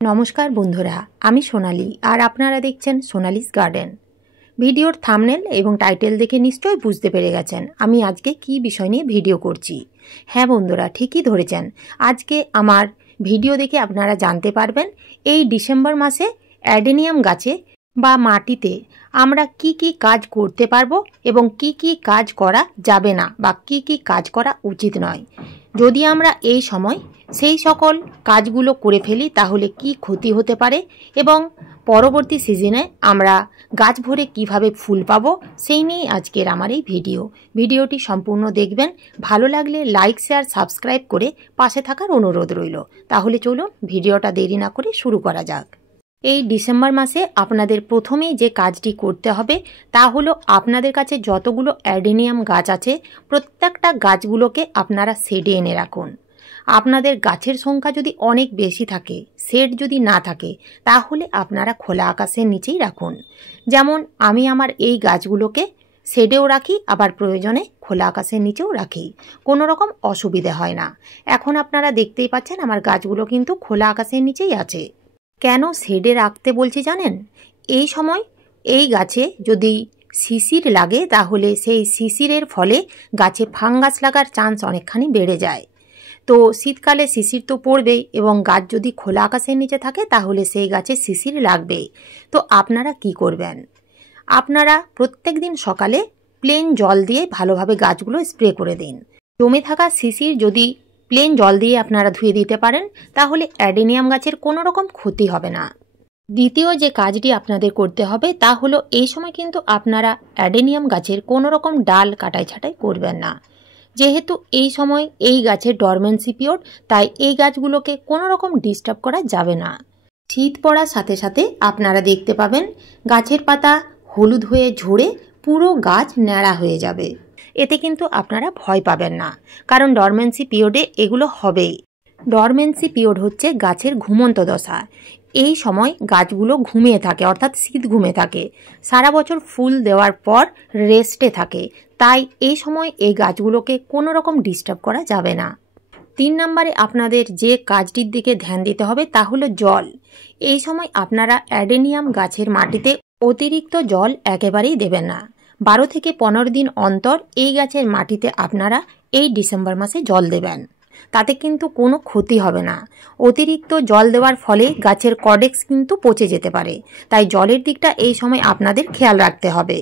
নমস্কার বন্ধুরা, আমি সোনালি আর আপনারা দেখছেন সোনালিস গার্ডেন। ভিডিওর থাম্বনেল এবং টাইটেল দেখে নিশ্চয়ই বুঝতে পেরে গেছেন আমি আজকে কি বিষয় নিয়ে ভিডিও করছি। হ্যাঁ বন্ধুরা, ঠিকই ধরেছেন। আজকে আমার ভিডিও দেখে আপনারা জানতে পারবেন এই ডিসেম্বর মাসে অ্যাডেনিয়াম গাছে বা মাটিতে আমরা কি কি কাজ করতে পারবো এবং কি কি কাজ করা যাবে না বা কি কি কাজ করা উচিত নয়। যদি আমরা এই সময় সেই সকল কাজগুলো করে ফেলি তাহলে কি ক্ষতি হতে পারে এবং পরবর্তী সিজনে আমরা গাছ ভরে কিভাবে ফুল পাবো সেই নিয়ে আজকের আমার এই ভিডিওটি সম্পূর্ণ দেখবেন। ভালো লাগলে লাইক শেয়ার সাবস্ক্রাইব করে পাশে থাকার অনুরোধ রইল। তাহলে চলুন ভিডিওটা দেরি না করে শুরু করা যাক। এই ডিসেম্বর মাসে আপনাদের প্রথমেই যে কাজটি করতে হবে তা হলো আপনাদের কাছে যতগুলো অ্যাডেনিয়াম গাছ আছে প্রত্যেকটা গাছগুলোকে আপনারা শেডে এনে রাখুন। আপনাদের গাছের সংখ্যা যদি অনেক বেশি থাকে, শেড যদি না থাকে, তাহলে আপনারা খোলা আকাশের নিচেই রাখুন। যেমন আমি আমার এই গাছগুলোকে শেডেও রাখি, আবার প্রয়োজনে খোলা আকাশের নিচেও রাখি, কোনো রকম অসুবিধে হয় না। এখন আপনারা দেখতেই পাচ্ছেন আমার গাছগুলো কিন্তু খোলা আকাশের নিচেই আছে। কেন শেডে রাখতে বলছি জানেন? এই সময় এই গাছে যদি শিশির লাগে তাহলে সেই শিশিরের ফলে গাছে ফাঙ্গাস লাগার চান্স অনেকখানি বেড়ে যায়। তো শীতকালে শিশির তো পড়বেই এবং গাছ যদি খোলা আকাশের নিচে থাকে তাহলে সেই গাছে শিশির লাগবেই। তো আপনারা কি করবেন? আপনারা প্রত্যেক দিন সকালে প্লেন জল দিয়ে ভালোভাবে গাছগুলো স্প্রে করে দিন। জমে থাকা শিশির যদি প্লেন জল দিয়ে আপনারা ধুয়ে দিতে পারেন তাহলে অ্যাডেনিয়াম গাছের কোনো রকম ক্ষতি হবে না। দ্বিতীয় যে কাজটি আপনাদের করতে হবে তা হলো এই সময় কিন্তু আপনারা অ্যাডেনিয়াম গাছের কোনো রকম ডাল কাটাই ছাঁটাই করবেন না। যেহেতু এই সময় এই গাছের ডরমেন্সি পিরিয়ড, তাই এই গাছগুলোকে কোনো রকম ডিস্টার্ব করা যাবে না। শীত পড়ার সাথে সাথে আপনারা দেখতে পাবেন গাছের পাতা হলুদ হয়ে ঝরে পুরো গাছ ন্যাড়া হয়ে যাবে। এতে কিন্তু আপনারা ভয় পাবেন না, কারণ ডরমেন্সি পিরিয়ডে এগুলো হবেই। ডরমেন্সি পিরিয়ড হচ্ছে গাছের ঘুমন্ত দশা। এই সময় গাছগুলো ঘুমিয়ে থাকে, অর্থাৎ শীত ঘুমে থাকে। সারা বছর ফুল দেওয়ার পর রেস্টে থাকে, তাই এই সময় এই গাছগুলোকে কোনো রকম ডিস্টার্ব করা যাবে না। 3 নম্বরে আপনাদের যে কাজটির দিকে ধ্যান দিতে হবে তা হলো জল। এই সময় আপনারা অ্যাডেনিয়াম গাছের মাটিতে অতিরিক্ত জল একেবারেই দেবেন না। 12 থেকে 15 দিন অন্তর এই গাছের মাটিতে আপনারা এই ডিসেম্বর মাসে জল দেবেন। তাতে কিন্তু কোনো ক্ষতি হবে না। অতিরিক্ত জল দেওয়ার ফলে গাছের কডেক্স কিন্তু পচে যেতে পারে, তাই জলের দিকটা এই সময় আপনাদের খেয়াল রাখতে হবে।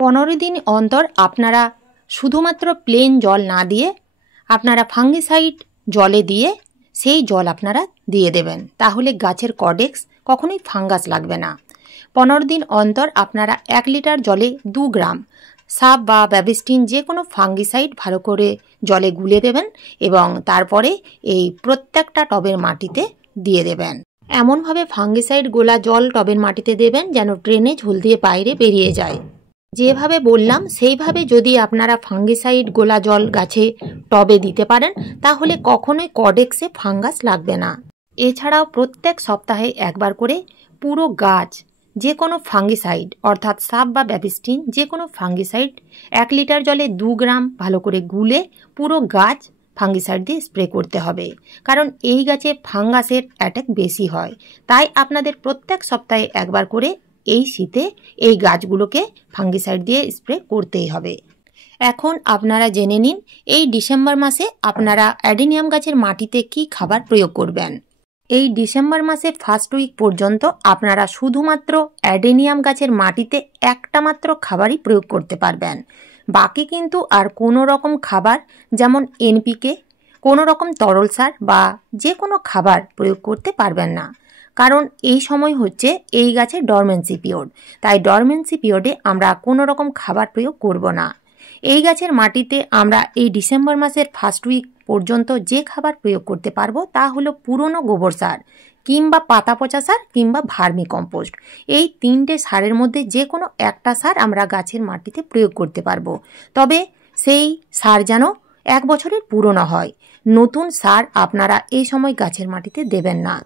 15 দিন অন্তর আপনারা শুধুমাত্র প্লেন জল না দিয়ে আপনারা ফাঙ্গিসাইড জলে দিয়ে সেই জল আপনারা দিয়ে দেবেন, তাহলে গাছের কডেক্স কখনোই ফাঙ্গাস লাগবে না। 15 দিন অন্তর আপনারা 1 লিটার জলে 2 গ্রাম সাব বা ব্যাবিস্টিন যে কোনো ফাঙ্গিসাইড ভালো করে জলে গুলে দেবেন এবং তারপরে এই প্রত্যেকটা টবের মাটিতে দিয়ে দেবেন। এমনভাবে ফাঙ্গিসাইড গোলা জল টবের মাটিতে দেবেন যেন ড্রেনেজ হোল দিয়ে বাইরে বেরিয়ে যায়। যেভাবে বললাম সেইভাবে যদি আপনারা ফাঙ্গিসাইড গোলা জল গাছে টবে দিতে পারেন তাহলে কখনোই কডেক্সে ফাঙ্গাস লাগবে না। এছাড়াও প্রত্যেক সপ্তাহে একবার করে পুরো গাছ যে কোনো ফাঙ্গিসাইড অর্থাৎ সাব বা ব্যাবিস্টিন যে কোনো ফাঙ্গিসাইড 1 লিটার জলে 2 গ্রাম ভালো করে গুলে পুরো গাছ ফাঙ্গিসাইড দিয়ে স্প্রে করতে হবে, কারণ এই গাছে ফাঙ্গাসের অ্যাটাক বেশি হয়। তাই আপনাদের প্রত্যেক সপ্তাহে একবার করে এই শীতে এই গাছগুলোকে ফাঙ্গিসাইড দিয়ে স্প্রে করতেই হবে। এখন আপনারা জেনে নিন এই ডিসেম্বর মাসে আপনারা অ্যাডেনিয়াম গাছের মাটিতে কি খাবার প্রয়োগ করবেন। এই ডিসেম্বর মাসের ফার্স্ট উইক পর্যন্ত আপনারা শুধুমাত্র অ্যাডেনিয়াম গাছের মাটিতে একটা মাত্র খাবারই প্রয়োগ করতে পারবেন। বাকি কিন্তু আর কোনো রকম খাবার যেমন এনপিকে, কোনো রকম তরল সার বা যে কোনো খাবার প্রয়োগ করতে পারবেন না, কারণ এই সময় হচ্ছে এই গাছের ডরমেন্সি পিরিয়ড। তাই ডরমেন্সি পিরিয়ডে আমরা কোনো রকম খাবার প্রয়োগ করব না। এই গাছের মাটিতে আমরা এই ডিসেম্বর মাসের ফার্স্ট উইক পর্যন্ত যে খাবার প্রয়োগ করতে পারবো তা হলো পুরনো গোবর সার কিংবা পাতা পচা সার কিংবা ভার্মি কম্পোস্ট। এই 3টে সারের মধ্যে যে কোনো একটা সার আমরা গাছের মাটিতে প্রয়োগ করতে পারবো, তবে সেই সার যেন 1 বছরের পুরনো হয়। নতুন সার আপনারা এই সময় গাছের মাটিতে দেবেন না।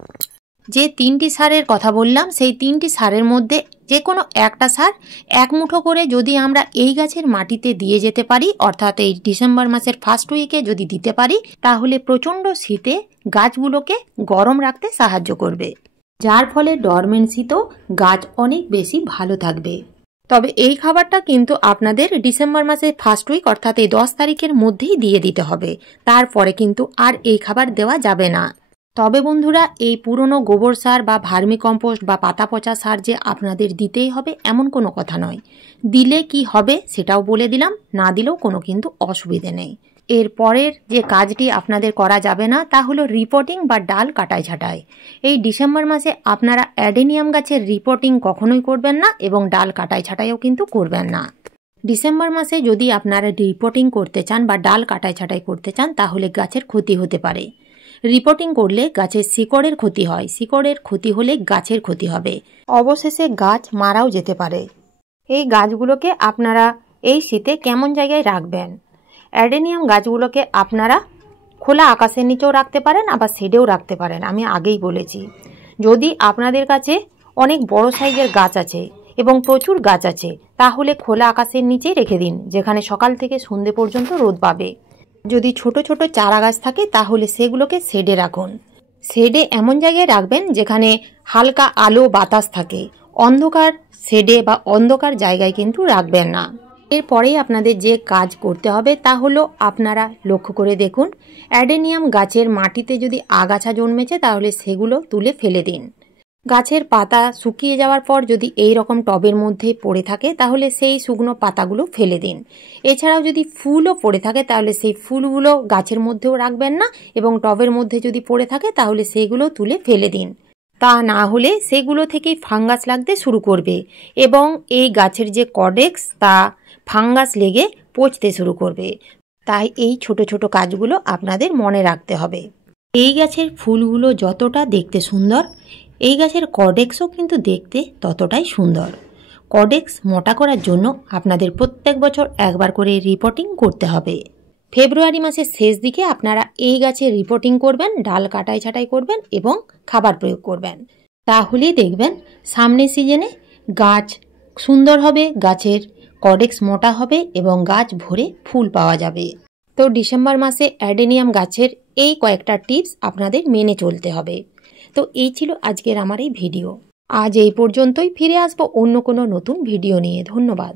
যে 3টি সারের কথা বললাম সেই 3টি সারের মধ্যে যে কোনো একটা সার 1 মুঠো করে যদি আমরা এই গাছের মাটিতে দিয়ে যেতে পারি, অর্থাৎ এই ডিসেম্বর মাসের ফার্স্ট উইকে যদি দিতে পারি তাহলে প্রচণ্ড শীতে গাছগুলোকে গরম রাখতে সাহায্য করবে। যার ফলে ডরমেন্সিতেও গাছ অনেক বেশি ভালো থাকবে। তবে এই খাবারটা কিন্তু আপনাদের ডিসেম্বর মাসের ফার্স্ট উইক অর্থাৎ এই 10 তারিখের মধ্যেই দিয়ে দিতে হবে, তারপরে কিন্তু আর এই খাবার দেওয়া যাবে না। তবে বন্ধুরা, এই পুরনো গোবর সার বা ভার্মি কম্পোস্ট বা পাতা পচা সার যে আপনাদের দিতেই হবে এমন কোনো কথা নয়। দিলে কি হবে সেটাও বলে দিলাম, না দিলেও কোনো কিন্তু অসুবিধে নেই। এর পরের যে কাজটি আপনাদের করা যাবে না তা হলো রিপোর্টিং বা ডাল কাটাই ছাঁটাই। এই ডিসেম্বর মাসে আপনারা অ্যাডেনিয়াম গাছের রিপোর্টিং কখনোই করবেন না এবং ডাল কাটাই ছাঁটাইও কিন্তু করবেন না। ডিসেম্বর মাসে যদি আপনারা রিপোর্টিং করতে চান বা ডাল কাটাই ছাঁটাই করতে চান তাহলে গাছের ক্ষতি হতে পারে। রিপোর্টিং করলে গাছের শিকড়ের ক্ষতি হয়, শিকড়ের ক্ষতি হলে গাছের ক্ষতি হবে, অবশেষে গাছ মারাও যেতে পারে। এই গাছগুলোকে আপনারা এই শীতে কেমন জায়গায় রাখবেন? অ্যাডেনিয়াম গাছগুলোকে আপনারা খোলা আকাশের নিচেও রাখতে পারেন, আবার শেডেও রাখতে পারেন। আমি আগেই বলেছি, যদি আপনাদের কাছে অনেক বড় সাইজের গাছ আছে এবং প্রচুর গাছ আছে তাহলে খোলা আকাশের নিচেই রেখে দিন, যেখানে সকাল থেকে সন্ধে পর্যন্ত রোদ পাবে। যদি ছোট ছোট চারা গাছ থাকে তাহলে সেগুলোকে শেডে রাখুন। শেডে এমন জায়গায় রাখবেন যেখানে হালকা আলো বাতাস থাকে। অন্ধকার শেডে বা অন্ধকার জায়গায় কিন্তু রাখবেন না। এরপরেই আপনাদের যে কাজ করতে হবে তা হলো আপনারা লক্ষ্য করে দেখুন, অ্যাডেনিয়াম গাছের মাটিতে যদি আগাছা জন্মেছে তাহলে সেগুলো তুলে ফেলে দিন। গাছের পাতা শুকিয়ে যাওয়ার পর যদি এই রকম টবের মধ্যে পড়ে থাকে তাহলে সেই শুকনো পাতাগুলো ফেলে দিন। এছাড়াও যদি ফুলও পড়ে থাকে তাহলে সেই ফুলগুলো গাছের মধ্যেও রাখবেন না এবং টবের মধ্যে যদি পড়ে থাকে তাহলে সেগুলো তুলে ফেলে দিন। তা না হলে সেগুলো থেকেই ফাঙ্গাস লাগতে শুরু করবে এবং এই গাছের যে কডেক্স তা ফাঙ্গাস লেগে পচতে শুরু করবে। তাই এই ছোট ছোট কাজগুলো আপনাদের মনে রাখতে হবে। এই গাছের ফুলগুলো যতটা দেখতে সুন্দর, এই গাছের কডেক্সও কিন্তু দেখতে ততটাই সুন্দর। কডেক্স মোটা করার জন্য আপনাদের প্রত্যেক বছর একবার করে রিপোর্টিং করতে হবে। ফেব্রুয়ারি মাসের শেষ দিকে আপনারা এই গাছের রিপোর্টিং করবেন, ডাল কাটাই ছাঁটাই করবেন এবং খাবার প্রয়োগ করবেন। তাহলেই দেখবেন সামনের সিজনে গাছ সুন্দর হবে, গাছের কডেক্স মোটা হবে এবং গাছ ভরে ফুল পাওয়া যাবে। তো ডিসেম্বর মাসে অ্যাডেনিয়াম গাছের এই কয়েকটা টিপস আপনাদের মেনে চলতে হবে। তো এই ছিল আজকের আমার এই ভিডিও। আজ এই পর্যন্তই, ফিরে আসবো অন্য কোনো নতুন ভিডিও নিয়ে। ধন্যবাদ।